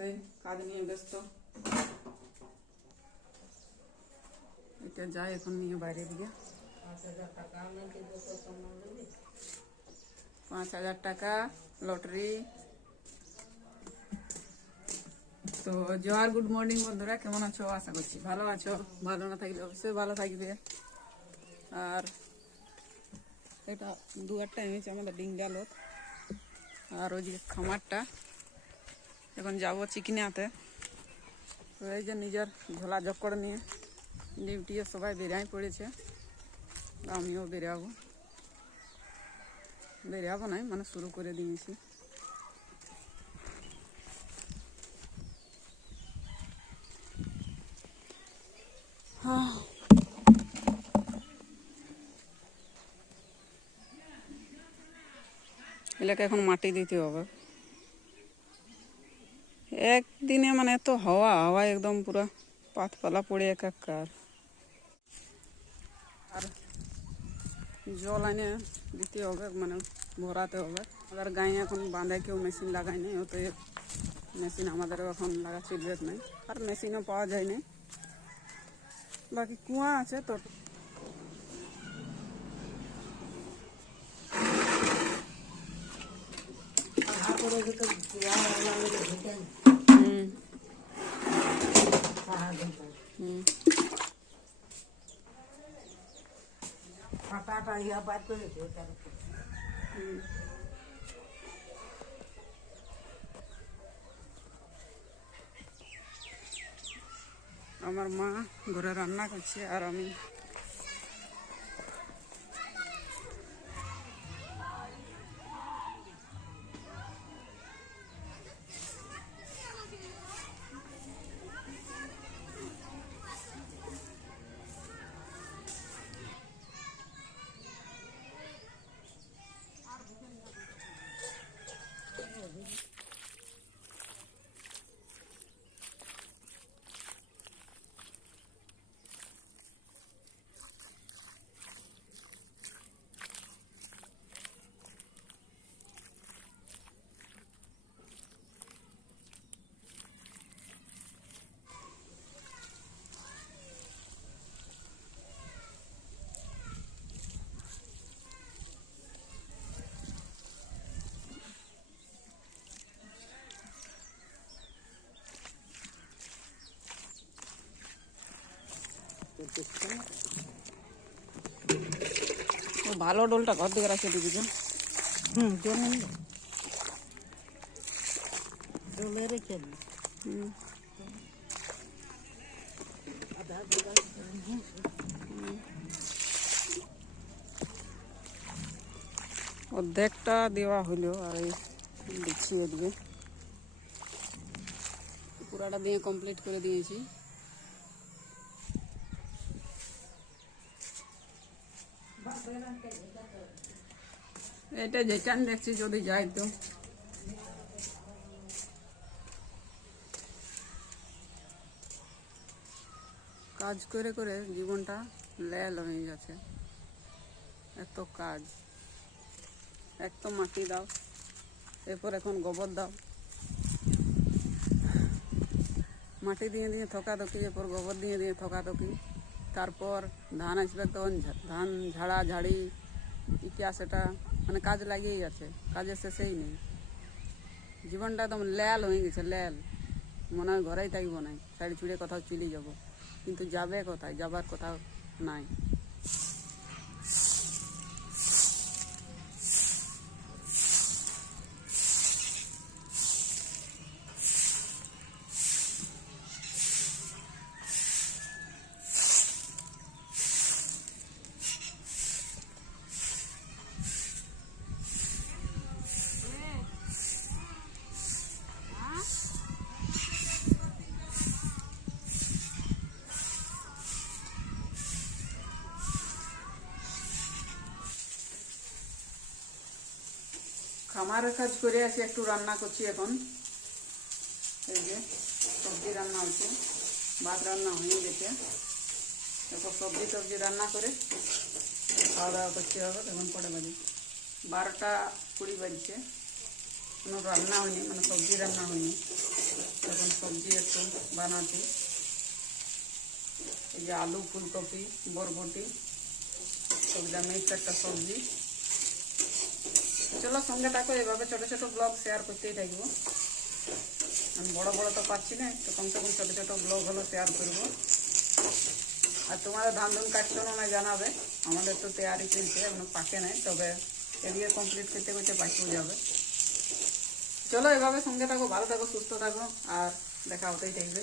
সেই কাজ নিয়ে ব্যস্ত। এটা যাই এখন নিয়ে বাইরে দিকে। 5,000 টাকা লটারি। তো জোয়ার, গুড মর্নিং বন্ধুরা, কেমন আছো? আশা করছি ভালো আছো। ভালো না থাকলে অবশ্যই ভালো থাকবে। আর এটা 2-8 টাইম হয়েছে আমাদের ডিঙ্গালত। আর ওই যে খামারটা এখন যাবো চিকেনে আতে। তো এই যে নিজের ঝোলা জগ করে নিয়ে ডিউটি সবাই বেরিয়ে পড়েছে, আমিও বেরাবো নাই মানে শুরু করে দিয়েছি। এলাকা এখন মাটি দিতে হবে একদিনে, মানে এত হাওয়া একদম পুরো পাতপালা পড়ে একাকার। আর জল এনে দিতে হবে, মানে ভরাতে হবে। আমাদের গায়ে এখন বাঁধে কেউ মেশিন লাগাই নাই, অতএব মেশিন আমাদেরও এখন লাগা চলবে নাই, আর মেশিনও পাওয়া যায় না। বাকি কুয়া আছে তো। আমার মা ঘরে রান্না করছে আর আমি ভালো ডোলটা ঘর দিকে রাখে দিবি। ডোলে রেখে অর্ধেকটা দেওয়া হলো, আর এই বিছিয়ে দিবে। পুরাটা দিয়ে কমপ্লিট করে দিয়েছি। এটা যেটা দেখছি যদি যাই তো কাজ করে করে জীবনটা ল্যাল হয়ে গেছে। এত কাজ, এক তো মাটি দাও, এরপর এখন গোবর দাও, মাটি দিয়ে দিয়ে থকাথকি, এরপর গোবর দিয়ে দিয়ে থকাথকি, তারপর ধান আসবে তখন ধান ঝাড়া ঝাড়ি, ইটা সেটা, মানে কাজ লাগিয়েই আছে, কাজের শেষেই নেই। জীবনটা একদম ল্যাল হয়ে গেছে, ল্যাল। মনে হয় ঘরেই থাকবো নাই, শাড়ি ছুড়ে কোথাও চলে যাবো, কিন্তু যাবে কোথায়? যাবার কোথাও নাই। খামারের কাজ করে আসি, একটু রান্না করছি এখন। এই যে সবজি রান্না হচ্ছে, ভাত রান্না হয়ে গেছে। এরপর সবজি টবজি রান্না করে খাওয়া দাওয়া করতে হবে। এখন কটা বাজে? 12টা 20 বাজছে। কোনো রান্না হয়নি, মানে সবজি রান্না হয়নি। এখন সবজি একটু বানাচ্ছি। এই যে আলু, ফুলকপি, বরবটি সবজি মিক্স একটা সবজি। চলো সঙ্গে থাকো, এভাবে ছোট ছোট ব্লগ শেয়ার করতেই থাকবো। আমি বড় বড় তো পাচ্ছি না, তো কমসে কম ছোট ছোট ব্লগ হলো শেয়ার করবো। আর তোমাদের ধান ধুন কাটছো না জানাবে, আমাদের তো তৈরি চলছে, এখনো পাকে নাই, তবে এদিকে কমপ্লিট করতে করতে পাকেও যাবে। চলো এভাবে সঙ্গে থাকো, ভালো থাকো, সুস্থ থাকো, আর দেখা হতেই থাকবে।